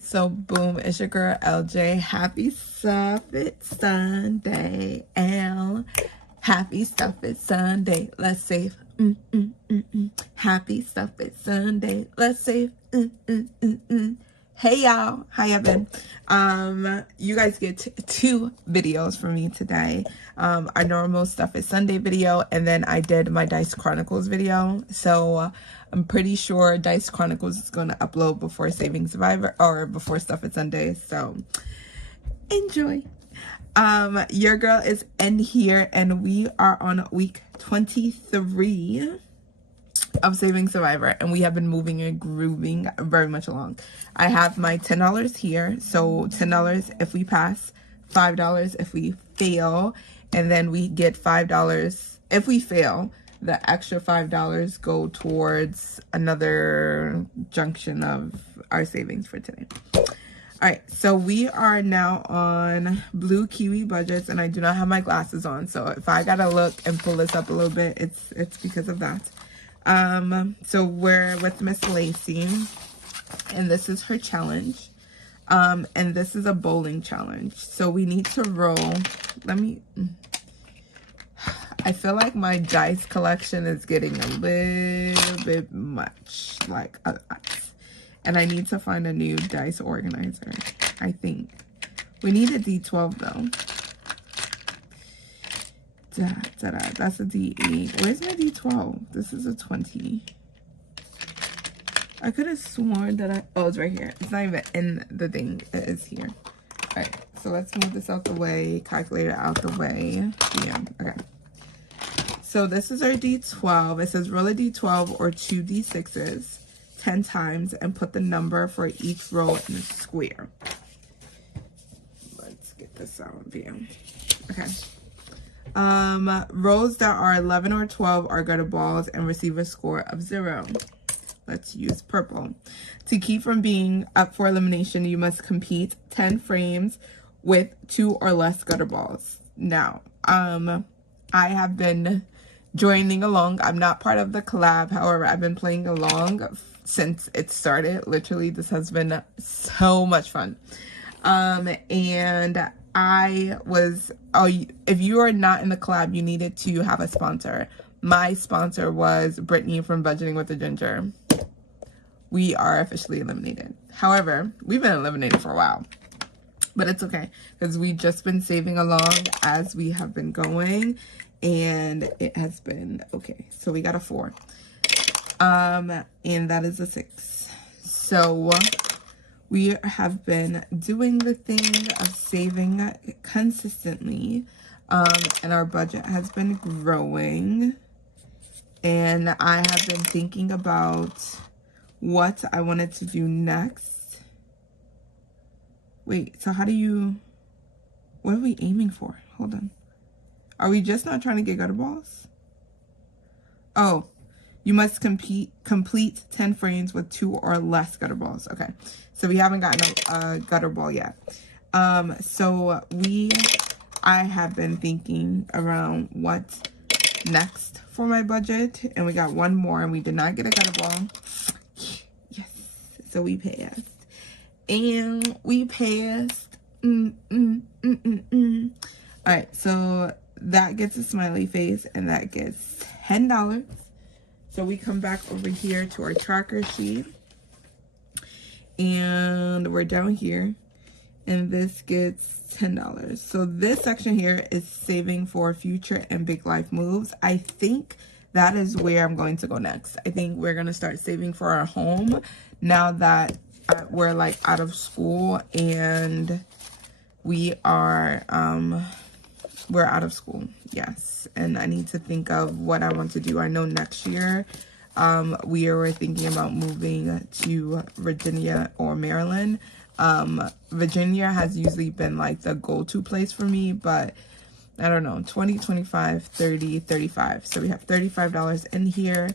right, so boom, it's your girl LJ. Happy Stuff It Sunday. L. Happy Stuff It Sunday. Let's save. Happy Stuff It Sunday. Let's save. Hey y'all, how y'all been? You guys get two videos from me today. Our normal Stuff It Sunday video, and then I did my Dice Chronicles video. So I'm pretty sure Dice Chronicles is going to upload before Saving Survivor or before Stuff It Sunday. So enjoy. Your girl is in here, and we are on week 23 of Saving Survivor, and we have been moving and grooving very much along. I have my $10 here, so $10 if we pass, $5 if we fail, and then we get $5 if we fail. The extra $5 go towards another junction of our savings for today. All right, so we are now on blue kiwi budgets, and I do not have my glasses on, so if I gotta look and pull this up a little bit, it's because of that. So we're with Miss Lacey, and this is her challenge, and this is a bowling challenge. So we need to roll. I feel like my dice collection is getting a little bit much, like and I need to find a new dice organizer. I think we need a D12 though. That's a D8. Where's my D12? This is a 20. I could have sworn that oh, it's right here. It's not even in the thing. It is here. All right, so let's move this out the way. Calculator out the way. Yeah, okay. So this is our D12. It says roll a D12 or 2 D6s 10 times and put the number for each row in a square. Let's get this out of here. Okay. Rows that are 11 or 12 are gutter balls and receive a score of 0. Let's use purple. To keep from being up for elimination, you must compete 10 frames with 2 or less gutter balls. Now, I have been joining along. I'm not part of the collab. However, I've been playing along since it started. Literally, this has been so much fun. And if you are not in the collab, you needed to have a sponsor. My sponsor was Brittany from Budgeting with the Ginger. We are officially eliminated. However, we've been eliminated for a while, but it's okay because we've just been saving along as we have been going, and it has been okay. So we got a 4, and that is a 6. So we have been doing the thing of saving consistently, and our budget has been growing, and I have been thinking about what I wanted to do next. Wait, so what are we aiming for? Hold on. Are we just not trying to get gutter balls? Oh, you must complete 10 frames with 2 or less gutter balls. Okay, so we haven't gotten a gutter ball yet. So I have been thinking around what next for my budget, and we got one more, and we did not get a gutter ball. Yes, so we passed, and we passed. All right, so that gets a smiley face, and that gets $10. So we come back over here to our tracker sheet, and we're down here, and this gets $10. So this section here is saving for future and big life moves. I think that is where I'm going to go next. I think we're going to start saving for our home now that we're like out of school, and we are we're out of school. Yes, and I need to think of what I want to do. I know next year we are thinking about moving to Virginia or Maryland. Virginia has usually been like the go-to place for me, but I don't know, 20, 25, 30, 35. So we have $35 in here,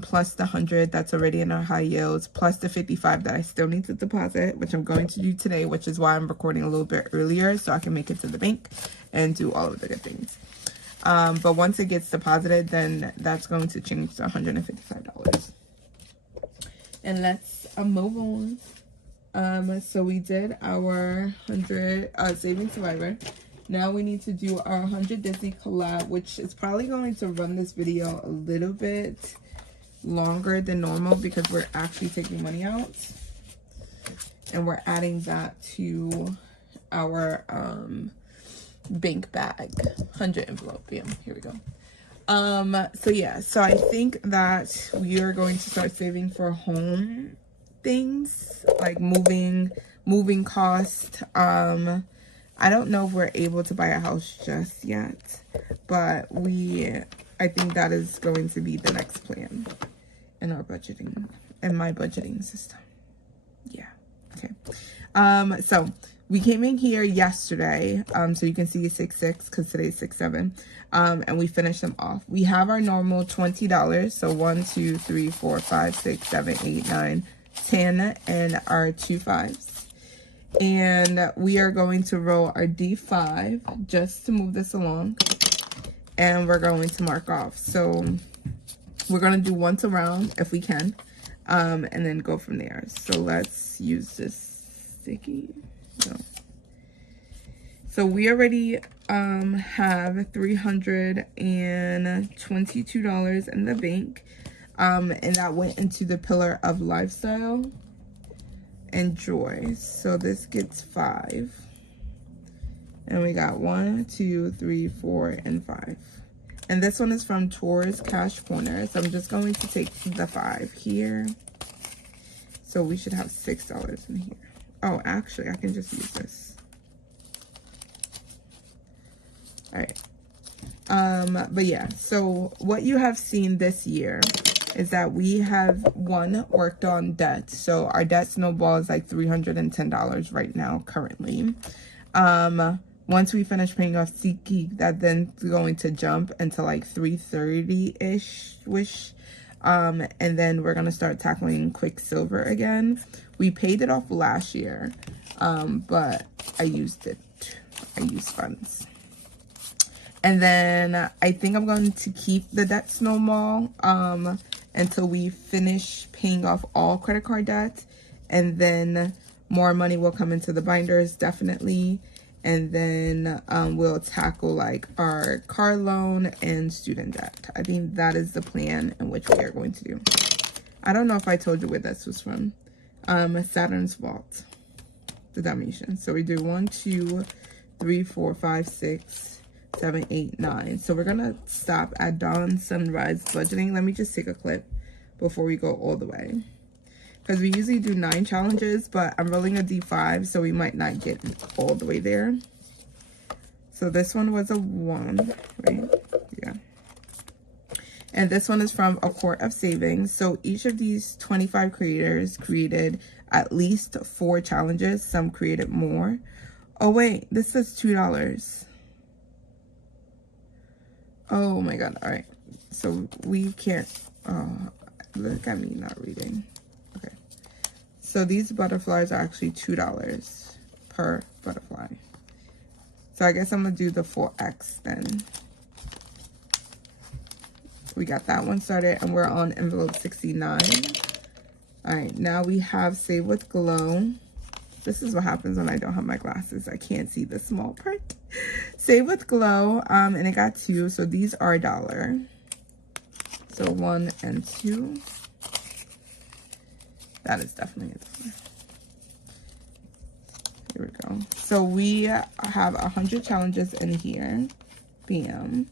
plus the 100 that's already in our high yields, plus the 55 that I still need to deposit, which I'm going to do today, which is why I'm recording a little bit earlier so I can make it to the bank and do all of the good things. But once it gets deposited, then that's going to change to $155. And let's move on. So we did our 100 Saving Survivor. Now we need to do our 100 Disney collab, which is probably going to run this video a little bit longer than normal because we're actually taking money out. And we're adding that to our bank bag. 100 envelope. Yeah, here we go. So yeah, so I think that we are going to start saving for home things like moving cost. I don't know if we're able to buy a house just yet, but I think that is going to be the next plan in our budgeting, in my budgeting system. Yeah. Okay. So we came in here yesterday, so you can see 6.6 because today's 6.7, and we finished them off. We have our normal $20, so 1, 2, 3, 4, 5, 6, 7, 8, 9, 10, and our 2 5s. And we are going to roll our D5 just to move this along, and we're going to mark off. So we're going to do once around if we can, and then go from there. So let's use this sticky. No. So we already have $322 in the bank, and that went into the pillar of lifestyle and joy. So this gets 5, and we got 1, 2, 3, 4, and 5. And this one is from Tours Cash Corner, so I'm just going to take the 5 here. So we should have $6 in here. Oh, actually, I can just use this. All right. But yeah, so what you have seen this year is that we have worked on debt. So our debt snowball is like $310 right now currently. Once we finish paying off SeatGeek, that then is going to jump into like 330-ish wish. And then we're gonna start tackling Quicksilver again. We paid it off last year, but I used funds. And then I think I'm going to keep the debt snowball until we finish paying off all credit card debt, and then more money will come into the binders, definitely. And then we'll tackle like our car loan and student debt. I think that is the plan in which we are going to do. I don't know if I told you where this was from. Saturn's Vault, the Dalmatian. So we do 1, 2, 3, 4, 5, 6, 7, 8, 9. So we're gonna stop at dawn, sunrise budgeting. Let me just take a clip before we go all the way, because we usually do 9 challenges, but I'm rolling a D5, so we might not get all the way there. So this one was a 1, right? Yeah. And this one is from A Court of Savings. So each of these 25 creators created at least 4 challenges. Some created more. Oh wait, this says $2. Oh my god. All right. So we can't, oh, look at me not reading. Okay. So these butterflies are actually $2 per butterfly. So I guess I'm gonna do the 4X then. We got that one started, and we're on envelope 69. All right, now we have Save with Glow. This is what happens when I don't have my glasses. I can't see the small print. Save with Glow, and it got 2. So these are $1. So 1 and 2. That is definitely $1. Here we go. So we have 100 challenges in here. Bam.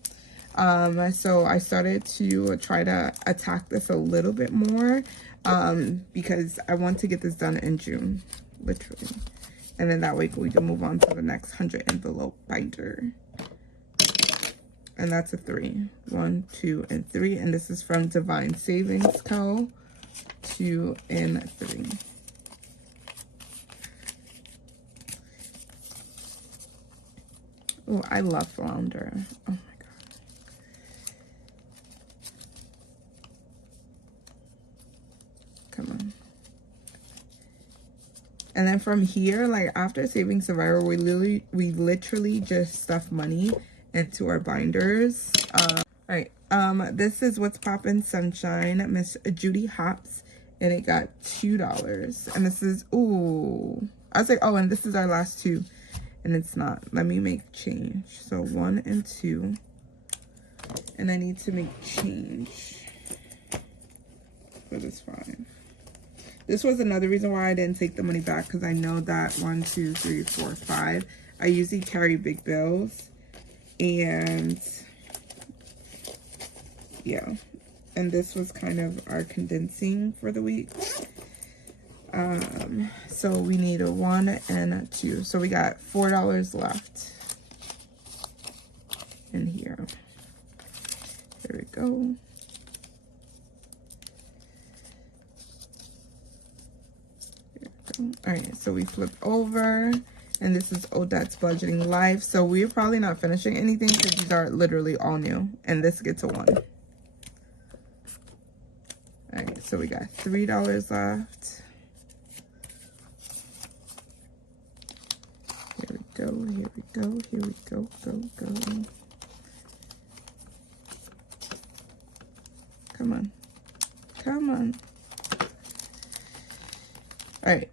So I started to try to attack this a little bit more, because I want to get this done in June, literally. And then that way we can move on to the next 100 envelope binder. And that's a 3. 1, 2, and 3. And this is from Divine Savings Co. 2 and 3. Oh, I love flounder. Oh my god. Come on. And then from here, like after Saving Survivor, we literally just stuff money into our binders. All right. This is What's Poppin' Sunshine, Miss Judy Hopps and it got $2. And this is, ooh, I was like, oh, and this is our last 2, and it's not. Let me make change. So 1 and 2, and I need to make change for this 5. This was another reason why I didn't take the money back, because I know that 1, 2, 3, 4, 5, I usually carry big bills, and yeah, and this was kind of our condensing for the week. So we need a 1 and a 2, so we got $4 left in here. Here we go. All right, so we flip over, and this is Odette's Budgeting Life. So we're probably not finishing anything because these are literally all new, and this gets a 1. All right, so we got $3 left. Here we go, here we go, here we go, go. Come on, come on. All right,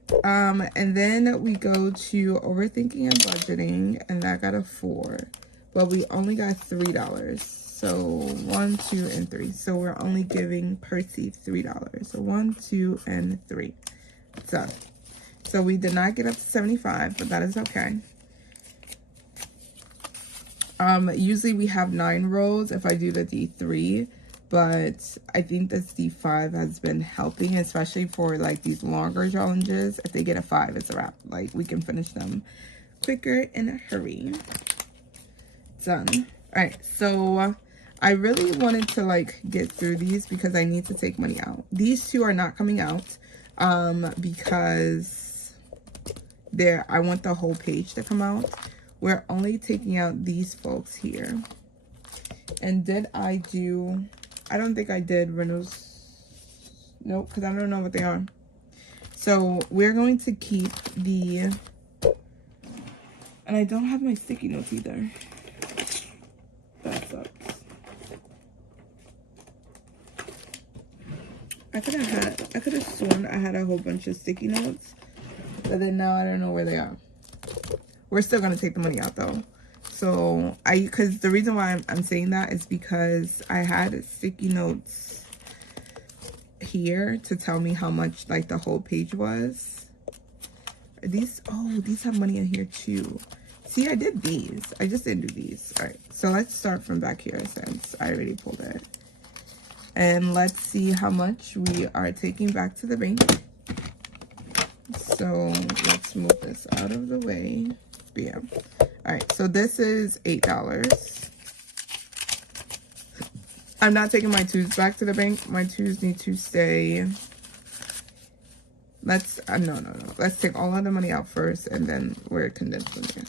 and then we go to overthinking and budgeting, and that got a 4, but we only got $3. So 1, 2, and 3. So we're only giving Percy $3. So 1, 2, and 3. Done. So we did not get up to 75, but that is okay. Usually we have 9 rolls if I do the D3. But I think this D5 has been helping, especially for like these longer challenges. If they get a 5, it's a wrap. Like, we can finish them quicker in a hurry. Done. All right, so I really wanted to like get through these because I need to take money out. These 2 are not coming out because I want the whole page to come out. We're only taking out these folks here. And did I do... I don't think I did Reynolds. Nope, because I don't know what they are. So we're going to keep the... And I don't have my sticky notes either. That sucks. I could have sworn I had a whole bunch of sticky notes. But then now I don't know where they are. We're still going to take the money out though. So because the reason why I'm saying that is because I had sticky notes here to tell me how much like the whole page was. These have money in here too. See, I did these. I just didn't do these. All right, so let's start from back here since I already pulled it. And let's see how much we are taking back to the bank. So let's move this out of the way. Bam. All right, so this is $8. I'm not taking my 2s back to the bank. My 2s need to stay. Let's, no. Let's take all of the money out first, and then we're condensing here.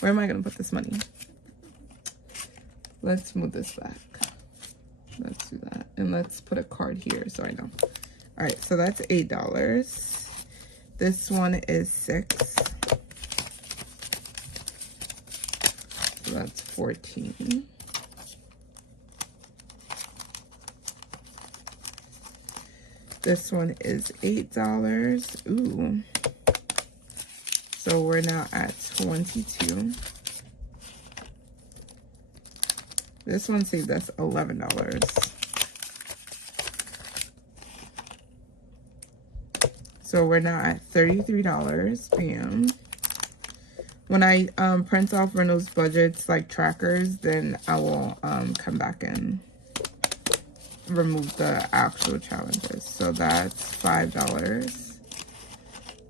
Where am I going to put this money? Let's move this back. Let's do that. And let's put a card here so I know. All right, so that's $8. This one is 6. So that's 14. This one is $8. Ooh. So we're now at 22. This one saved us $11. So we're now at $33. Bam. When I print off Reynolds budgets like trackers, then I will come back and remove the actual challenges. So that's $5.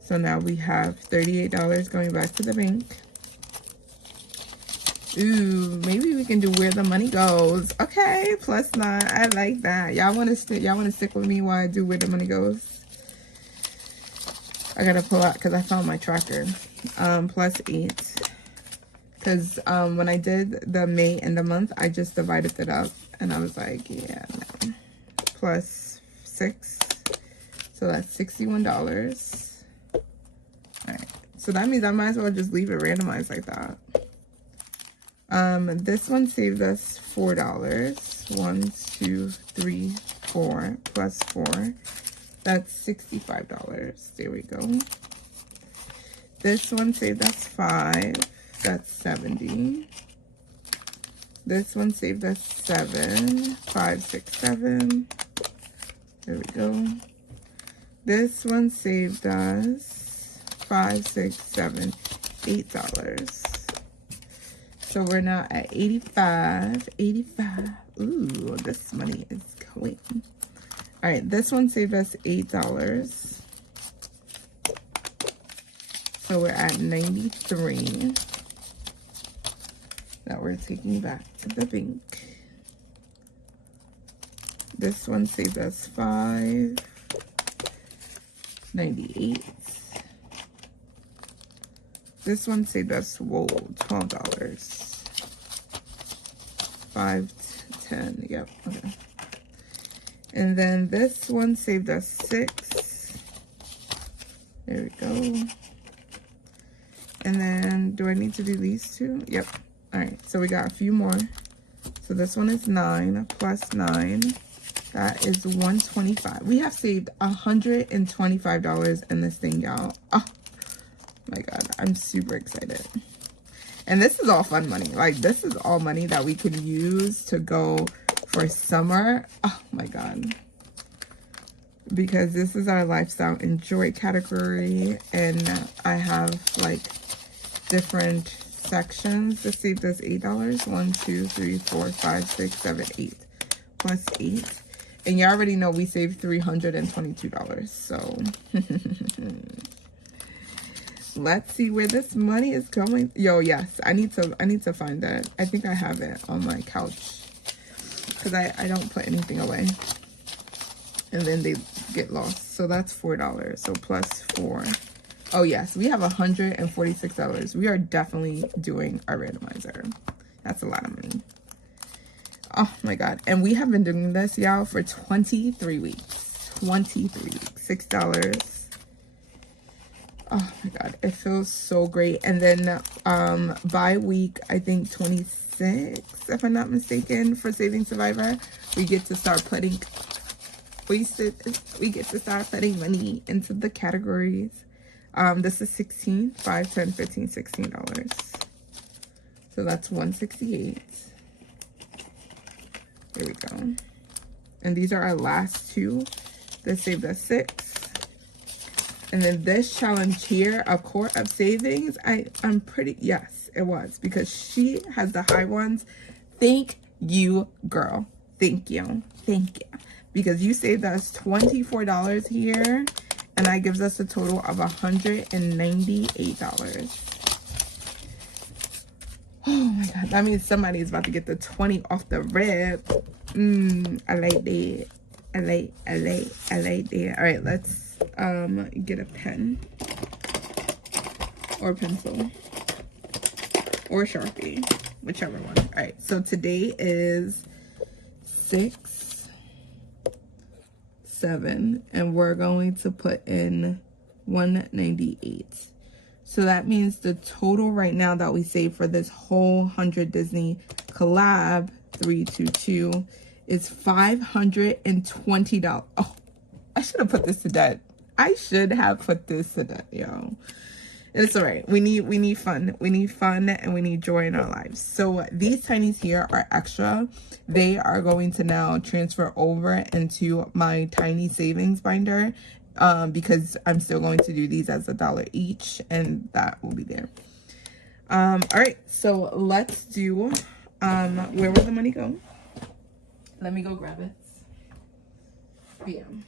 So now we have $38 going back to the bank. Ooh, maybe we can do where the money goes. Okay, +9. I like that. Y'all want to stick with me while I do where the money goes? I gotta pull out because I found my tracker. +8. Because when I did the May and the month, I just divided it up, and I was like, yeah, no. +6. So that's $61. All right. So that means I might as well just leave it randomized like that. This one saved us $4. 1, 2, 3, 4 +4. That's $65. There we go. This one saved us $5. That's $70. This one saved us $7. 5, 6, 7. There we go. This one saved us $5, 6, 7, $8. So we're now at 85. 85. Ooh, this money is going. All right, this one saved us $8. So we're at 93 that we're taking back to the bank. This one saved us $5. 98. This one saved us, whoa, $12. 5, 10, yep, okay. And then this one saved us $6. There we go. And then, do I need to do these two? Yep. All right, so we got a few more. So this one is 9 plus 9. That is $125. We have saved $125 in this thing, y'all. Oh my God, I'm super excited. And this is all fun money. Like, this is all money that we can use to go for summer. Oh my God. Because this is our lifestyle enjoy category. And I have like different sections. This saved us $8. 1, 2, 3, 4, 5, 6, 7, 8. Plus 8. And you already know we saved $322. So let's see where this money is going. Yo, yes, I need to find that. I think I have it on my couch. Because I don't put anything away. And then they get lost. So that's $4. So plus 4. Oh yes, we have $146. We are definitely doing our randomizer. That's a lot of money. Oh my God. And we have been doing this, y'all, for 23 weeks. 23 weeks. $6. Oh my God. It feels so great. And then by week, I think 26, if I'm not mistaken, for Saving Survivor, we get to start putting money into the categories. This is 16, 5, 10, 15, $16. So that's 168. There we go. And these are our last two. This saved us 6. And then this challenge here, a quart of savings, I'm pretty, yes, it was. Because she has the high ones. Thank you, girl. Thank you. Thank you. Because you saved us $24 here. And that gives us a total of $198. Oh my God, that means somebody is about to get the 20 off the rip. I like that. I like that. All right, let's get a pen or pencil or Sharpie, whichever one. All right, so today is 6, 7, and we're going to put in 198. So that means the total right now that we save for this whole 100 Disney collab 322 is $520. Oh, I should have put this to debt. I should have put this to debt, yo. It's all right. We need fun. We need fun and we need joy in our lives. So these tinies here are extra. They are going to now transfer over into my tiny savings binder. Because I'm still going to do these as $1 each, and that will be there. All right, so let's do where will the money go? Let me go grab it. Bam.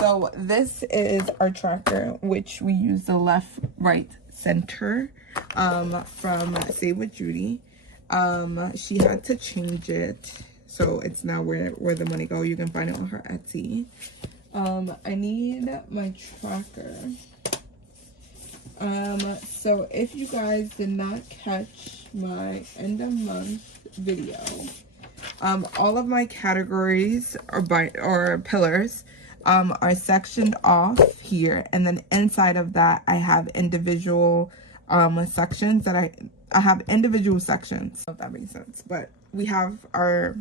So this is our tracker, which we use the left, right, center from Save with Judy. She had to change it, so it's now where the money go. You can find it on her Etsy. I need my tracker. So if you guys did not catch my end of month video, all of my categories or pillars are sectioned off here, and then inside of that I have individual sections that I have individual sections, if that makes sense. But we have our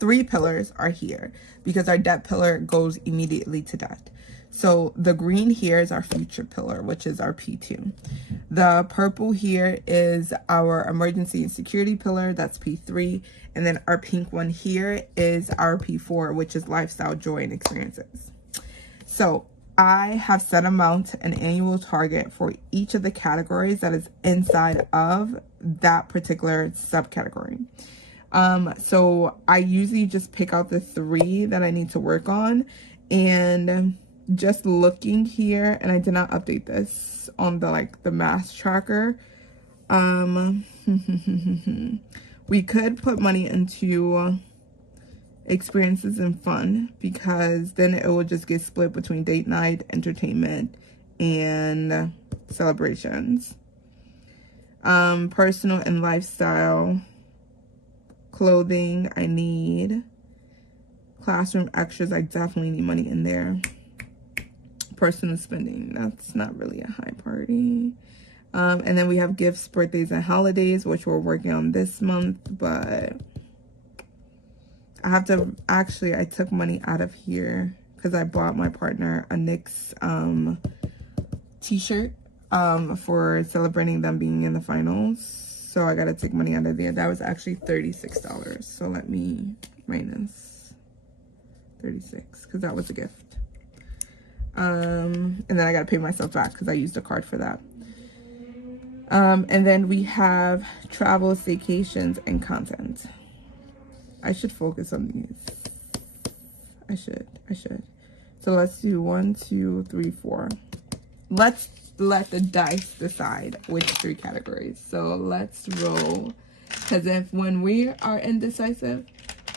3 pillars are here because our debt pillar goes immediately to debt. So the green here is our future pillar, which is our P2. The purple here is our emergency and security pillar, that's P3. And then our pink one here is our P4, which is lifestyle, joy, and experiences. So I have set amount an annual target for each of the categories that is inside of that particular subcategory. So I usually just pick out the 3 that I need to work on, and just looking here, and I did not update this on the math tracker. We could put money into experiences and fun, because then it will just get split between date night, entertainment, and celebrations. Personal and lifestyle, clothing, I need. Classroom extras, I definitely need money in there. Personal spending, that's not really a high priority. And then we have gifts, birthdays, and holidays, which we're working on this month, but I have to, actually, I took money out of here because I bought my partner a Knicks t-shirt for celebrating them being in the finals. So I got to take money out of there. That was actually $36. So let me minus 36 because that was a gift. And then I got to pay myself back because I used a card for that. And then we have travel, staycations, and content. I should focus on these. I should. So let's do 1, 2, 3, 4. Let's let the dice decide which 3 categories. So let's roll. Because when we are indecisive,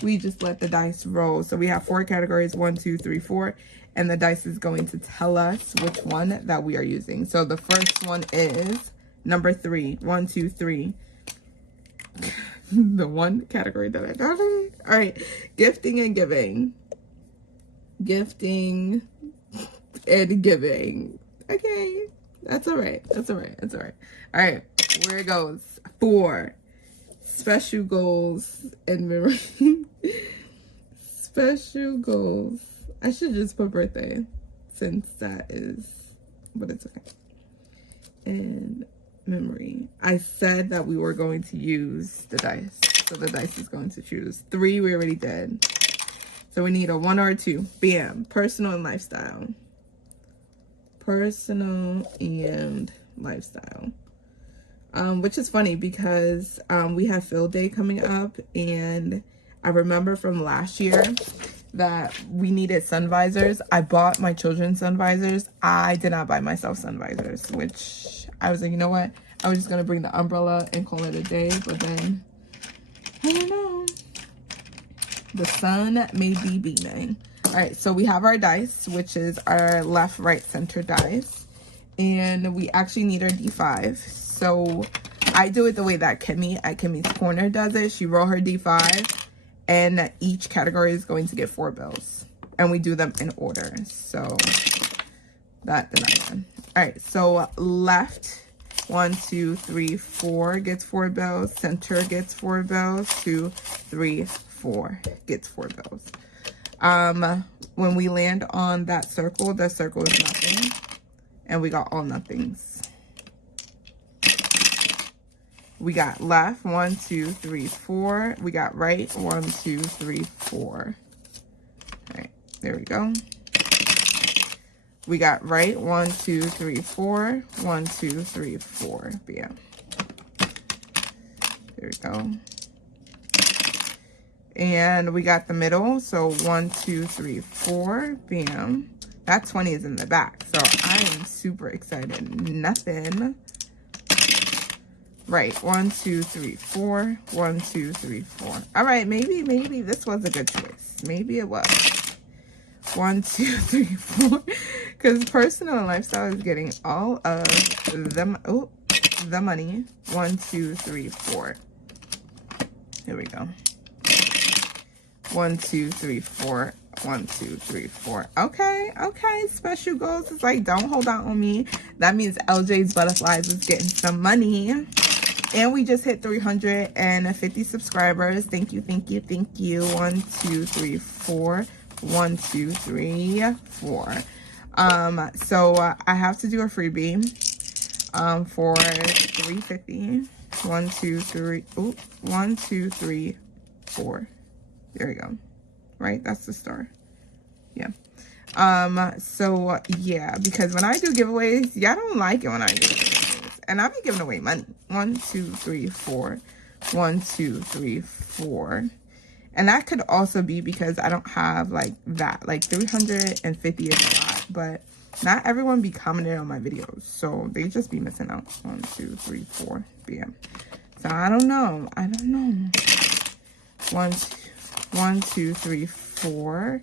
we just let the dice roll. So we have 4 categories, 1, 2, 3, 4. And the dice is going to tell us which one that we are using. So the first one is number 3. 1, 2, 3. The one category that I got. All right. Gifting and giving. Gifting and giving. Okay. That's all right. That's all right. That's all right. All right. Where it goes. 4. Special goals and memory. Special goals. I should just put birthday since that is, but it's okay. And memory. I said that we were going to use the dice. So the dice is going to choose. 3 we already did. So we need a 1 or a 2. Bam. Personal and lifestyle. Personal and lifestyle. Which is funny because we have field day coming up, and I remember from last year that we needed sun visors. I bought my children sun visors. I did not buy myself sun visors, which I was like, you know what? I was just going to bring the umbrella and call it a day. But then, I don't know. The sun may be beaming. All right, so we have our dice, which is our left, right, center dice. And we actually need our D5. So I do it the way that Kimmy at Kimmy's Corner does it. She roll her D5. And each category is going to get 4 bills. And we do them in order. So that did not happen. All right, so left, 1, 2, 3, 4 gets 4 bills. Center gets 4 bills. 2, 3, 4 gets 4 bills. When we land on that circle, the circle is nothing. And we got all nothings. We got left, 1, 2, 3, 4. We got right, 1, 2, 3, 4. All right, there we go. We got right, 1, 2, 3, 4. 1, 2, 3, 4. Bam. There we go. And we got the middle, so 1, 2, 3, 4. Bam. That 20 is in the back, so I am super excited. Nothing. Right, 1, 2, 3, 4. 1, 2, 3, 4. All right, maybe this was a good choice. Maybe it was. 1, 2, 3, 4. Because personal and lifestyle is getting all of them. Oh, the money. 1, 2, 3, 4. Here we go. 1, 2, 3, 4. 1, 2, 3, 4. Okay. Special goals is like, don't hold out on me. That means LJ's Butterflies is getting some money. And we just hit 350 subscribers. Thank you, thank you, thank you. 1, 2, 3, 4. 1, 2, 3, 4. So I have to do a freebie for 350. 1, 2, 3. Ooh, 1, 2, 3, 4. There we go. Right, that's the star. Yeah. So yeah, because when I do giveaways, y'all don't like it when I do giveaways, and I'll be giving away money. 1, 2, 3, 4. 1, 2, 3, 4. And that could also be because I don't have like that. Like 350 is a lot, but not everyone be commenting on my videos, so they just be missing out. 1, 2, 3, 4. Yeah. So I don't know. 1, 2, 3, 4.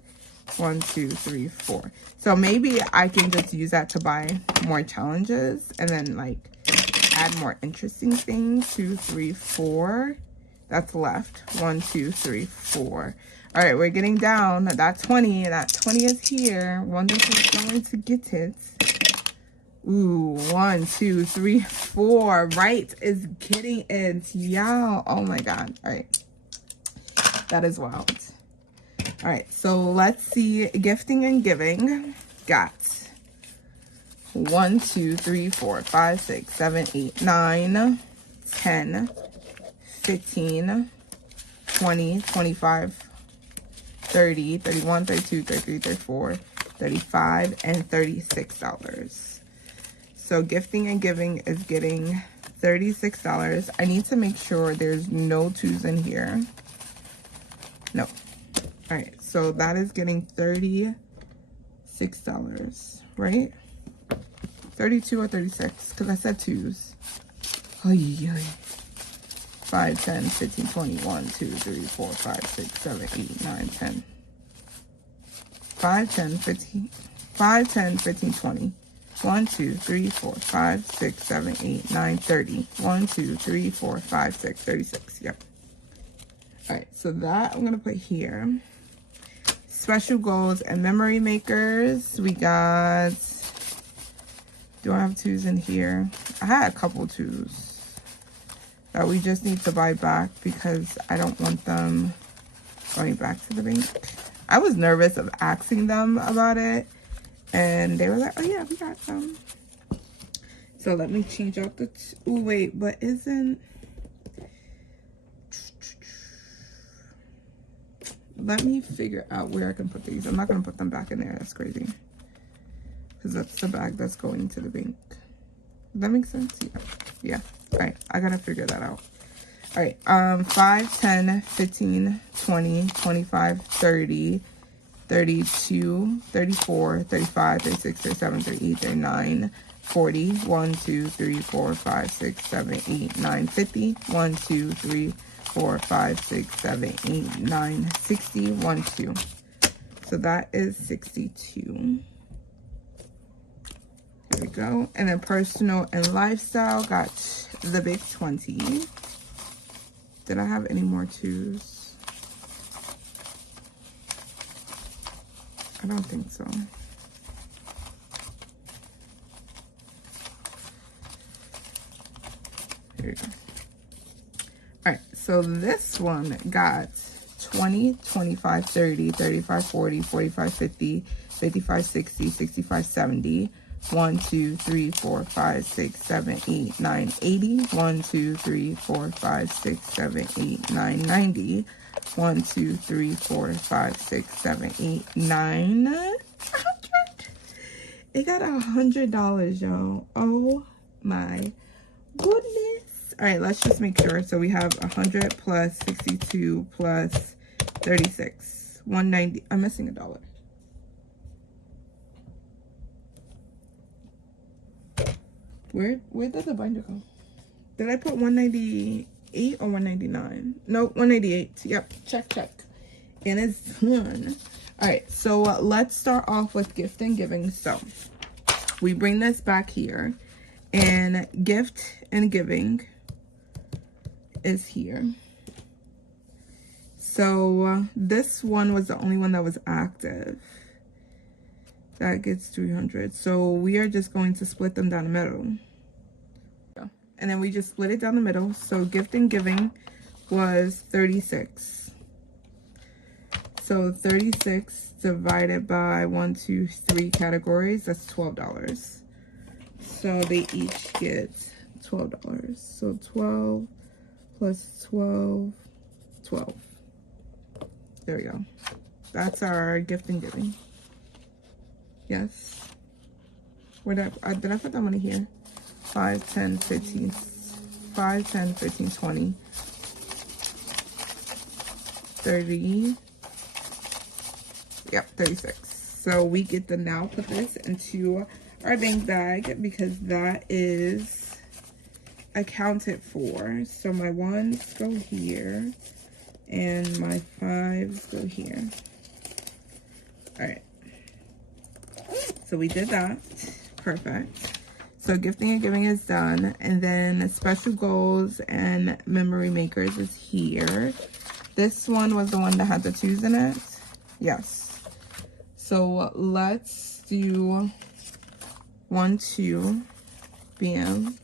1, 2, 3, 4. So maybe I can just use that to buy more challenges and then like add more interesting things. 2, 3, 4. That's left. 1, 2, 3, 4. All right, we're getting down. That 20. That 20 is here. Wonder who's going to get it. Ooh, 1, 2, 3, 4. Right is getting it. Y'all. Oh my God. All right. That is wild. All right, so let's see. Gifting and giving. Got 1, 2, 3, 4, 5, 6, 7, 8, 9, 10, 15, 20, 25, 30, 31, 32, 33, 34, 35, and $36. So gifting and giving is getting $36. I need to make sure there's no 2s in here. No. All right, so that is getting $36, right? 32 or 36, because I said 2s. Oh, yeah. 5, 10, 15, 20, 1, 2, 3, 4, 5, 6, 7, 8, 9, 10. 5, 10, 15, 5, 10, 15, 20. 1, 2, 3, 4, 5, 6, 7, 8, 9, 30. 1, 2, 3, 4, 5, 6, 36. Yep. All right, so that I'm going to put here. Special goals and memory makers. We got, do I have 2s in here? I had a couple 2s that we just need to buy back because I don't want them going back to the bank. I was nervous of asking them about it, and they were like, oh yeah, we got some. So let me change out the, oh wait, but isn't, let me figure out where I can put these. I'm not going to put them back in there. That's crazy. Because that's the bag that's going to the bank. Does that make sense? Yeah. Yeah. All right. I got to figure that out. All right. 5, 10, 15, 20, 25, 30, 32, 34, 35, 36, 37, 38, 39, 40. 1, 2, 3, 4, 5, 6, 7, 8, 9, 50. 1, 2, 3, 4, 5, 6, 7, 8, 9, 60, 1, 2. So that is 62. There we go. And then personal and lifestyle got the big 20. Did I have any more 2s? I don't think so. Here we go. All right, so this one got 20, 25, 30, 35, 40, 45, 50, 55, 60, 65, 70. 1, 2, 3, 4, 5, 6, 7, 8, 9, 80. 1, 2, 3, 4, 5, 6, 7, 8, 9, 90. 1, 2, 3, 4, 5, 6, 7, 8, 9, 100. It got $100, y'all. Oh my goodness. All right, let's just make sure. So we have 100 plus 62 plus 36. 190. I'm missing $1. Where did the binder go? Did I put 198 or 199? No, 198. Yep, check. And it's done. All right, so let's start off with gift and giving. So we bring this back here, and gift and giving is here. So this one was the only one that was active. That gets 300. So we are just going to split them down the middle. and then we just split it down the middle. So gift and giving was 36. So 36 divided by 1, 2, 3 categories, that's $12. So they each get $12. So 12 plus 12, 12. There we go. That's our gift and giving. Yes. Where did I put that money here? 5, 10, 15, 5, 10, 15, 20, 30. Yep, 36. So we get to now put this into our bank bag because that is accounted for. So my 1s go here and my 5s go here. All right. So we did that. Perfect. So gifting and giving is done. And then special goals and memory makers is here. This one was the one that had the 2s in it. Yes. So let's do 1, 2, bam.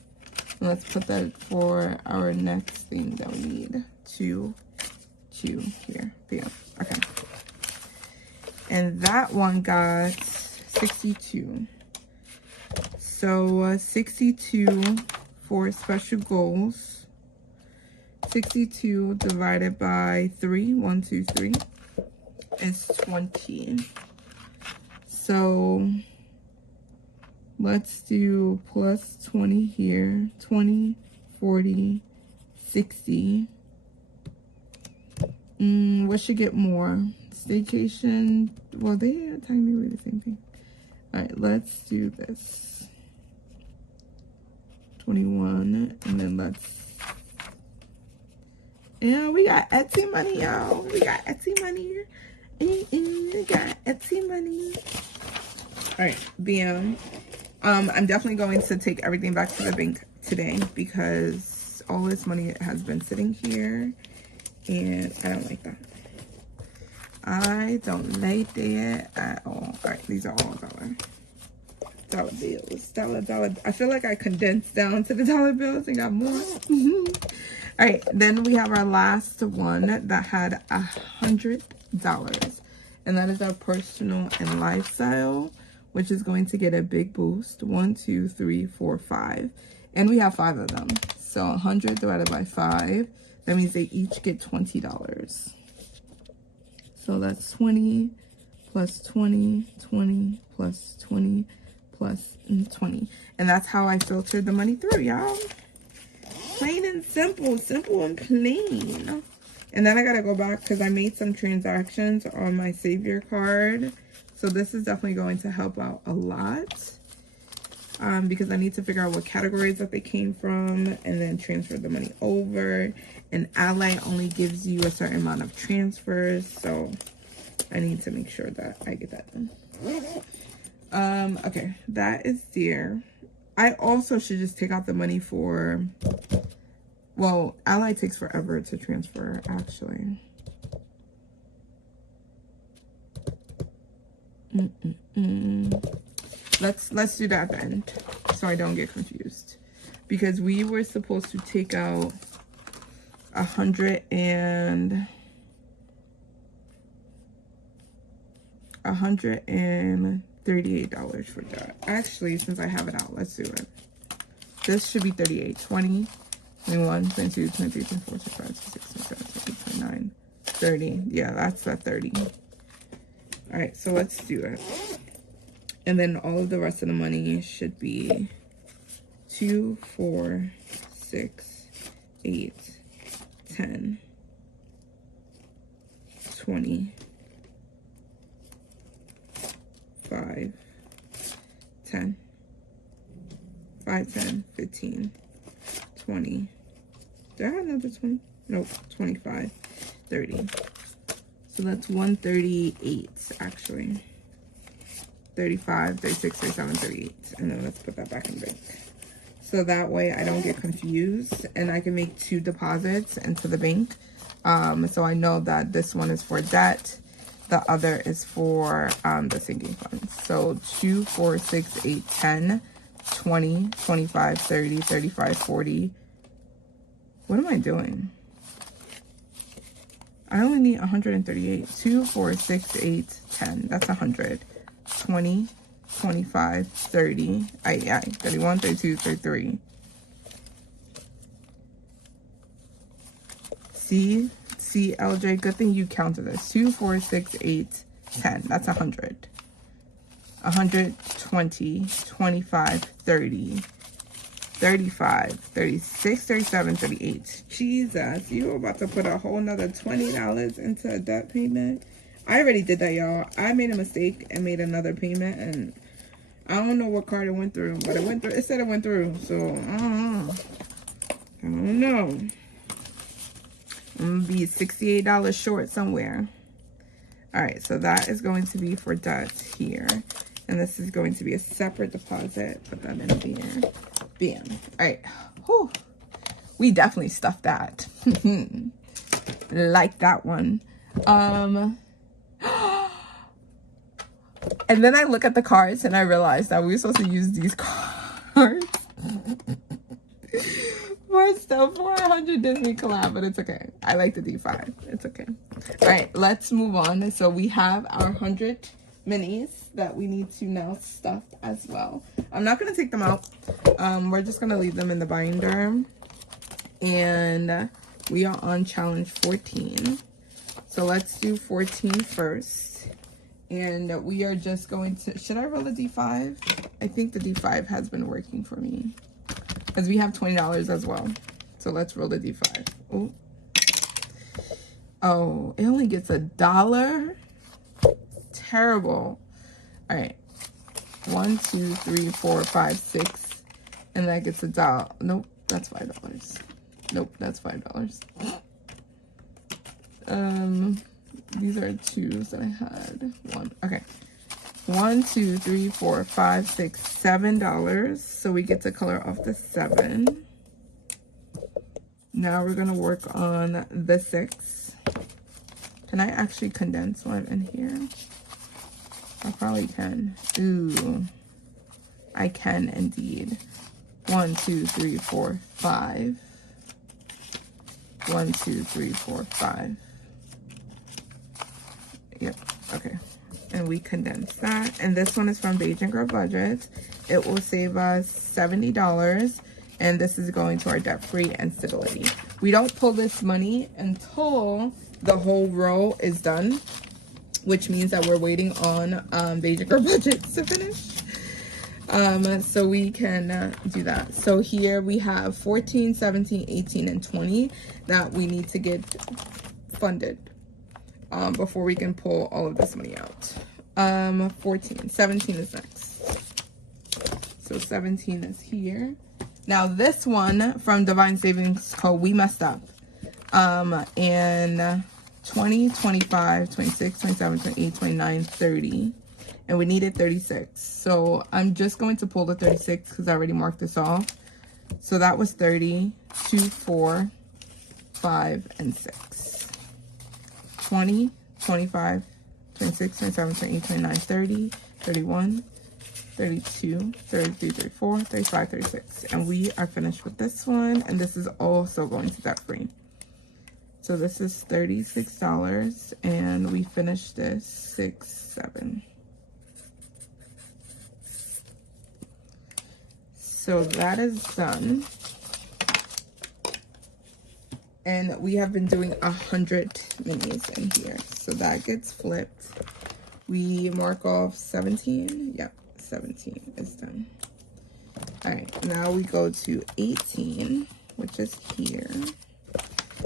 And let's put that for our next thing that we need. 2, 2 here, bam. Okay. And that one got 62. So 62 for special goals. 62 divided by 3, 1, 2, 3 is 20. So let's do plus 20 here. 20, 40, 60. What should get more? Staycation. Well, they are technically the same thing. All right, let's do this. 21, and then let's. Yeah, we got Etsy money, y'all. We got Etsy money. We got Etsy money. All right, bam. I'm definitely going to take everything back to the bank today because all this money has been sitting here, and I don't like that. I don't like that at all. All right, these are all dollar bills. Dollar. I feel like I condensed down to the dollar bills and got more. All right, then we have our last one that had $100, and that is our personal and lifestyle, which is going to get a big boost. 1, 2, 3, 4, 5, and we have 5 of them. So 100 divided by 5, that means they each get $20. So that's 20 plus 20, 20 plus 20 plus 20. And that's how I filtered the money through, y'all. Plain and simple. Simple and plain. And then I got to go back because I made some transactions on my Savior card. So this is definitely going to help out a lot. Because I need to figure out what categories that they came from and then transfer the money over. And Ally only gives you a certain amount of transfers, so I need to make sure that I get that done. Okay, that is there. I also should just take out the money for, well, Ally takes forever to transfer, actually. Let's do that at the end so I don't get confused, because we were supposed to take out $138 for that. Actually, since I have it out, let's do it. This should be 38. 20, 21, 22, 23, 24, 25, 26, 27, 28, 29, 30. Yeah, that's that 30. All right, so let's do it. And then all of the rest of the money should be 2, 4, 6, 8, 10, 20, 5, 10, 5, 10, 15, 20. Did I have another 20? Nope, 25, 30. So that's 138 actually. 35, 36, 37, 38. And then let's put that back in the bank. So that way I don't get confused and I can make 2 deposits into the bank. So I know that this one is for debt. The other is for the sinking funds. So 2, 4, 6, 8, 10. 20, 25, 30, 35, 40. What am I doing? I only need 138. 2, 4, 6, 8, 10. That's 100. 20, 25, 30. 31, 32, 33. See, LJ, good thing you counted this. 2, 4, 6, 8, 10. That's 100. 120, 25, 30, 35, 36, 37, 38. Jesus, you were about to put a whole nother $20 into a debt payment. I already did that, y'all. I made a mistake and made another payment, and I don't know what card it went through, but it went through. It said it went through, so I don't know. I'm gonna be $68 short somewhere. All right, so that is going to be for debt here. And this is going to be a separate deposit. Put that in there. Bam. All right. Whew. We definitely stuffed that. Like that one. And then I look at the cards and I realize that we were supposed to use these cards for the 400 Disney collab, but it's okay. I like the D5. It's okay. All right, let's move on. So we have our 100 minis that we need to now stuff as well. I'm not going to take them out. We're just going to leave them in the binder. And we are on challenge 14. So let's do 14 first. And we are just going to, should I roll a D5? I think the D5 has been working for me, because we have $20 as well. So let's roll the D5. Oh, oh, it only gets $1. Terrible. All right, 1, 2, 3, 4, 5, 6, and that gets $1. Nope, that's $5. Nope, that's $5. These are 2s that I had. 1. Okay, 1, 2, 3, 4, 5, 6, $7. So we get to color off the 7. Now we're gonna work on the 6. Can I actually condense one in here? I probably can. Ooh, I can indeed. 1, 2, 3, 4, 5. 1, 2, 3, 4, 5. Yep, okay. And we condense that. And this one is from Beige and Girl Budget. It will save us $70. And this is going to our debt-free and stability. We don't pull this money until the whole row is done, which means that we're waiting on Beige and Girl Budget to finish. So we can do that. So here we have 14, 17, 18, and 20 that we need to get funded before we can pull all of this money out. 14, 17 is next. So 17 is here. Now this one from Divine Savings Co., we messed up. And 20, 25, 26, 27, 28, 29, 30. And we needed 36. So I'm just going to pull the 36 because I already marked this off. So that was 30, 2, 4, 5, and 6. 20, 25, 26, 27, 28, 29, 30, 31, 32, 33, 34, 35, 36. And we are finished with this one. And this is also going to debt free. So this is $36. And we finished this 6, 7. So that is done. And we have been doing 100 minis in here. So that gets flipped. We mark off 17. Yep, 17 is done. All right, now we go to 18, which is here.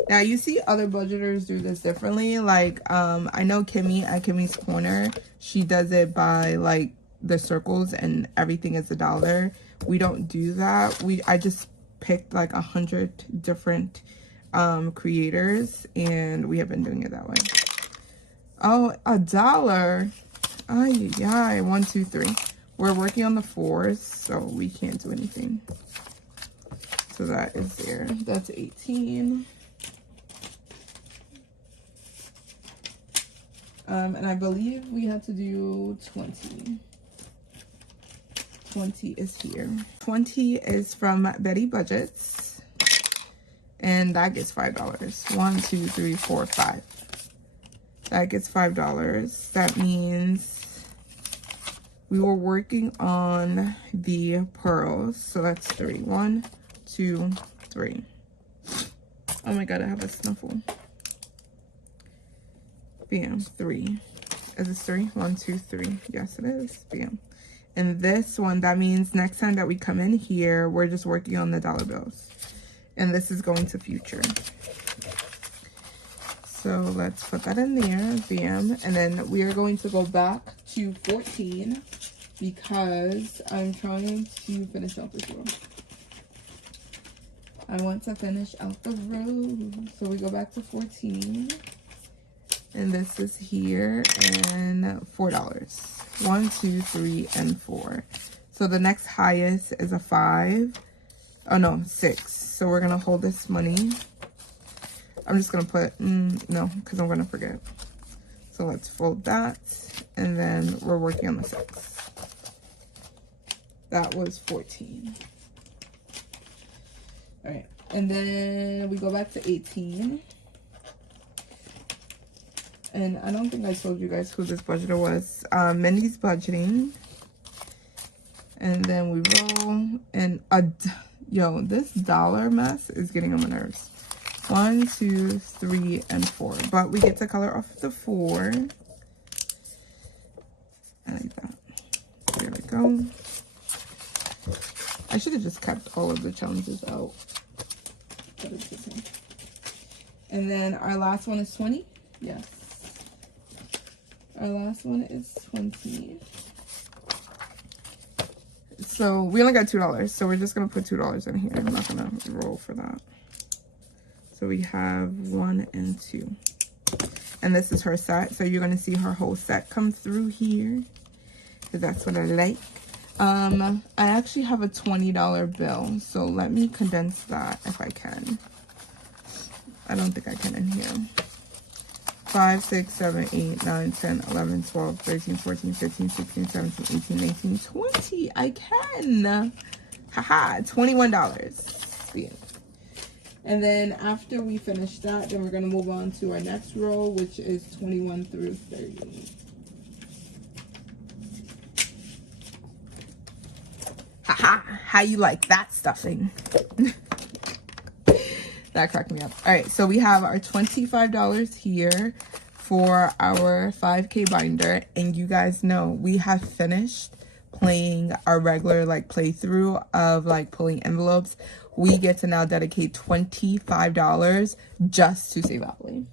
Now you see other budgeters do this differently. Like, I know Kimmy at Kimmy's Corner, she does it by like the circles and everything is $1. We don't do that. I just picked like 100 different creators, and we have been doing it that way. Oh, $1. Ay, 1, 2, 3. We're working on the 4s, so we can't do anything. So that is there. That's 18. And I believe we had to do 20. 20 is here. 20 is from Betty Budgets. And that gets $5. 1, 2, 3, 4, 5. That gets $5. That means we were working on the pearls. So that's 3. 1, 2, 3. Oh my god, I have a snuffle. Bam, 3. Is this 3? 1, 2, 3. Yes, it is. Bam. And this one, that means next time that we come in here, we're just working on the dollar bills. And this is going to future. So let's put that in there. Bam. And then we are going to go back to 14 because I'm trying to finish out this row. I want to finish out the row. So we go back to 14. And this is here, and $4. 1, 2, 3, and 4. So the next highest is a 5. Oh no, 6. So we're gonna hold this money. I'm just gonna put no, because I'm gonna forget. So let's fold that, and then we're working on the 6. That was 14. All right, and then we go back to 18. And I don't think I told you guys who this budgeter was. Mindy's budgeting. And then we roll. And, yo, this dollar mess is getting on my nerves. 1, 2, 3, and 4. But we get to color off the 4. I like that. There we go. I should have just kept all of the challenges out. But it's the same. And then our last one is 20. Yes. Our last one is 20. So we only got $2. So we're just going to put $2 in here. I'm not going to roll for that. So we have 1 and 2. And this is her set. So you're going to see her whole set come through here. Because that's what I like. I actually have a $20 bill. So let me condense that if I can. I don't think I can in here. 5, 6, 7, 8, 9, 10, 11, 12, 13, 14, 15, 16, 17, 18, 19, 20. I can. Haha, $21. Yeah. And then after we finish that, then we're going to move on to our next row, which is 21 through 30. Haha, how you like that stuffing? That cracked me up. All right, so we have our $25 here for our 5K binder. And you guys know we have finished playing our regular like playthrough of like pulling envelopes. We get to now dedicate $25 just to Saveopoly.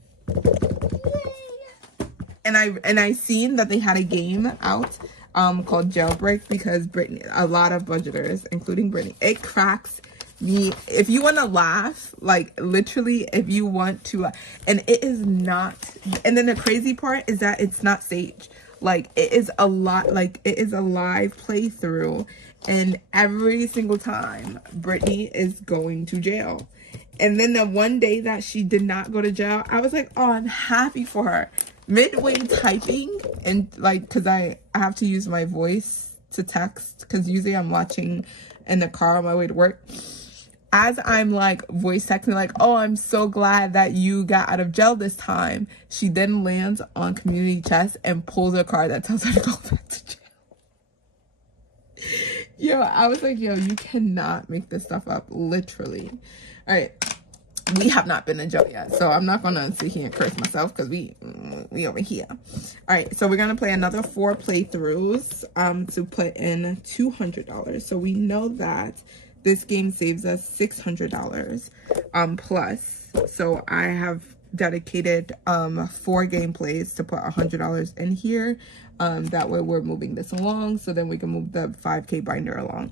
And I seen that they had a game out called Jailbreak because Brittany, a lot of budgeters, including Brittany, it cracks me. If you want to laugh, like literally if you want to, and it is not, and then the crazy part is that it's not staged. Like it is a lot, like it is a live playthrough, and every single time Brittany is going to jail. And then the one day that she did not go to jail, I was like, oh, I'm happy for her. Midway typing, and like because I have to use my voice to text because usually I'm watching in the car on my way to work. As I'm like voice texting like, oh, I'm so glad that you got out of jail this time, she then lands on community chest and pulls a card that tells her to go back to jail. Yo, I was like, yo, you cannot make this stuff up, literally. All right, we have not been in jail yet, so I'm not gonna sit here and curse myself because we over here. All right, so we're gonna play another 4 playthroughs to put in $200. So we know that this game saves us $600 plus. So I have dedicated 4 gameplays to put $100 in here. That way we're moving this along, so then we can move the 5K binder along.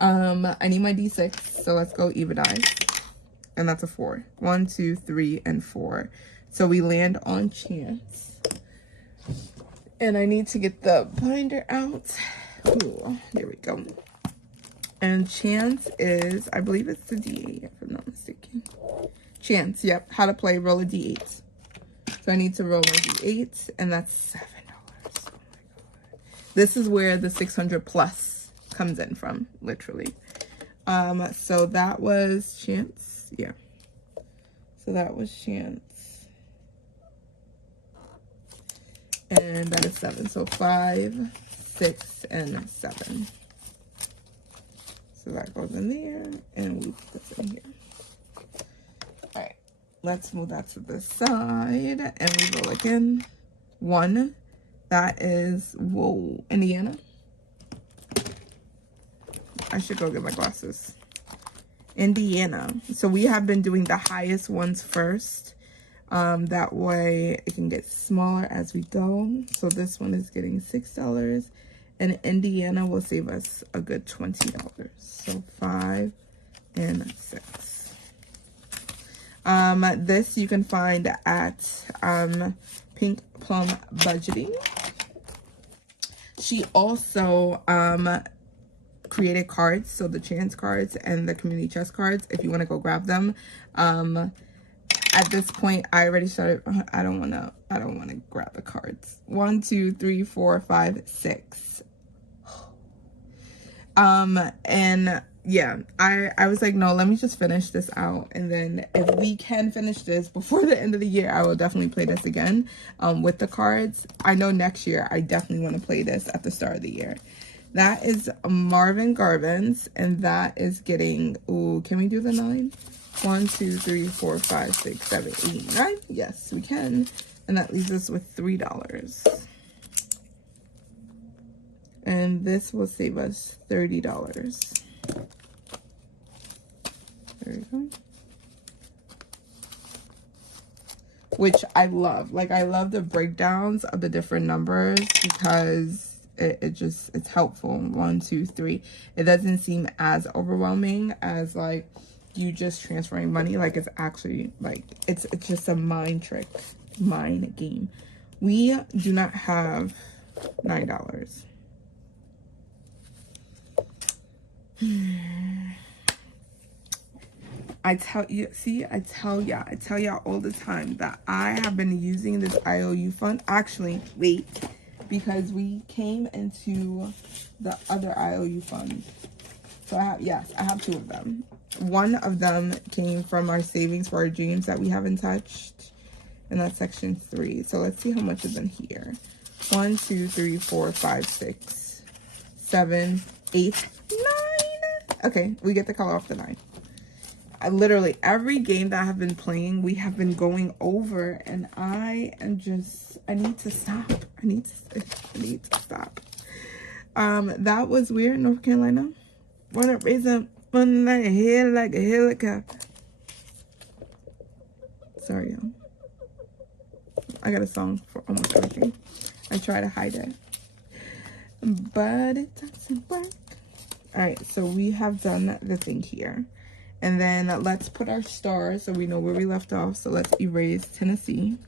I need my D6, so let's go even dice. And that's a 4. 1, 2, 3, and 4. So we land on chance. And I need to get the binder out. Ooh, there we go. And chance is, I believe it's the D8, if I'm not mistaken. Chance, yep. How to play, roll a D8. So I need to roll my D8, and that's $7. Oh my god. This is where the 600 plus comes in from, literally. So that was Chance. Yeah. So that was Chance. And that is 7. So 5, 6, and 7. So that goes in there, and we put this in here. All right, let's move that to the side, and we roll again. 1, that is, whoa, Indiana. I should go get my glasses. Indiana. So we have been doing the highest ones first. That way it can get smaller as we go. So this one is getting $6. And Indiana will save us a good $20. So 5 and 6. This you can find at Pink Plum Budgeting. She also created cards, so the chance cards and the community chest cards, if you want to go grab them. At this point, I already started. I don't want to grab the cards. 1, 2, 3, 4, 5, 6. And yeah, I was like, no, let me just finish this out, and then if we can finish this before the end of the year, I will definitely play this again with the cards. I know next year I definitely want to play this at the start of the year. That is Marvin Garvin's, and that is getting, ooh, can we do the 9? 1, 2, 3, 4, 5, 6, 7, 8, 9. Yes, we can. And that leaves us with $3. And this will save us $30. There you go. Which I love. Like, I love the breakdowns of the different numbers because it's helpful. 1, 2, 3. It doesn't seem as overwhelming as like you just transferring money. Like, it's actually like it's just a mind game. We do not have $9. I tell y'all all the time that I have been using this IOU fund. Actually, wait, because we came into the other IOU fund. So I have 2 of them. One of them came from our savings for our dreams that we haven't touched, and that's section 3. So let's see how much is in here. 1, 2, 3, 4, 5, 6, 7, 8, 9. Okay, we get the color off the 9. I literally, every game that I have been playing, we have been going over, and I need to stop. I need to stop. That was weird, North Carolina. Wanna raise up on my head like a helicopter. Sorry, y'all. I got a song for almost everything. I try to hide it, but it doesn't work. All right, so we have done the thing here. And then let's put our stars so we know where we left off. So let's erase Tennessee.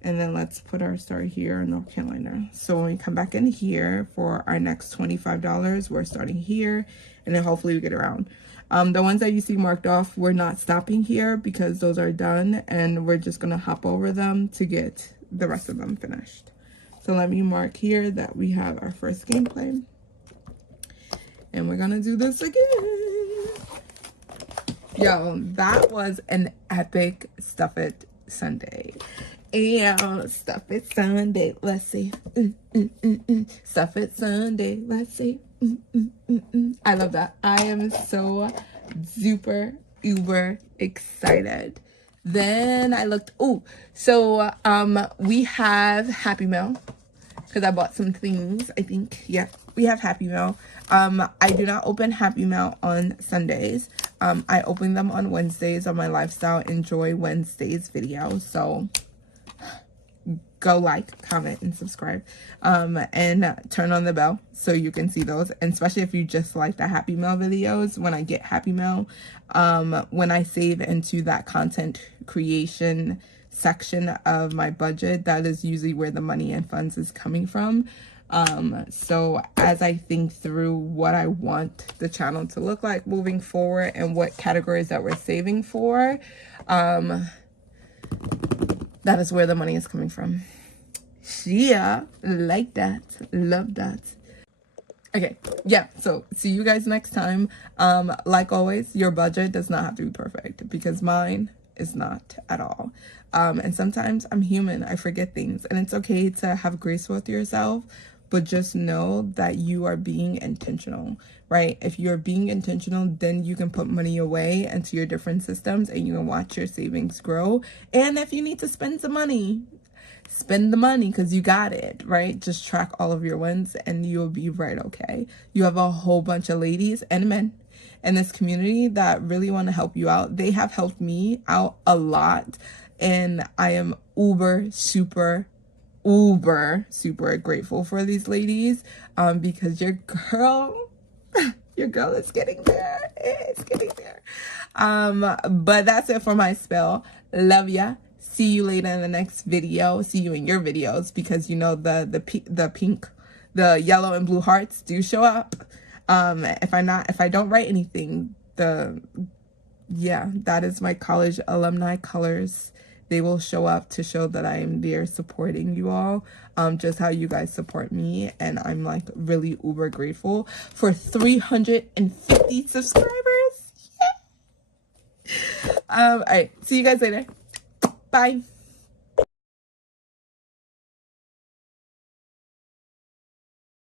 And then let's put our star here in North Carolina. So when we come back in here for our next $25, we're starting here. And then hopefully we get around. The ones that you see marked off, we're not stopping here because those are done. And we're just going to hop over them to get the rest of them finished. So let me mark here that we have our first gameplay. And we're going to do this again. Yo, that was an epic Stuff It Sunday. And Stuff It Sunday, let's see. Stuff It Sunday, let's see. I love that. I am so super uber excited. Then I looked, so we have Happy Meal because I bought some things, I think. Yeah, we have Happy Meal. I do not open Happy Meal on Sundays. I open them on Wednesdays on my Lifestyle Enjoy Wednesdays video. So go like, comment, and subscribe. And turn on the bell so you can see those. And especially if you just like the Happy Meal videos, when I get Happy Meal, when I save into that content creation section of my budget, that is usually where the money and funds is coming from. So as I think through what I want the channel to look like moving forward and what categories that we're saving for, that is where the money is coming from. Yeah, like that, love that. Okay, yeah, so see you guys next time. Like always, your budget does not have to be perfect, because mine is not at all. And sometimes I'm human, I forget things, and it's okay to have grace with yourself, but just know that you are being intentional, right? If you're being intentional, then you can put money away into your different systems and you can watch your savings grow. And if you need to spend some money, spend the money, because you got it, right? Just track all of your wins and you'll be right okay. You have a whole bunch of ladies and men in this community that really want to help you out. They have helped me out a lot, and I am uber super grateful for these ladies, because your girl is getting there. It's getting there. But that's it for my spill. Love ya. See you later in the next video. See you in your videos, because you know the pink, the yellow and blue hearts do show up. If I don't write anything, that is my college alumni colors. They will show up to show that I am there supporting you all, just how you guys support me. And I'm like really uber grateful for 350 subscribers. Yeah. All right, see you guys later. Bye.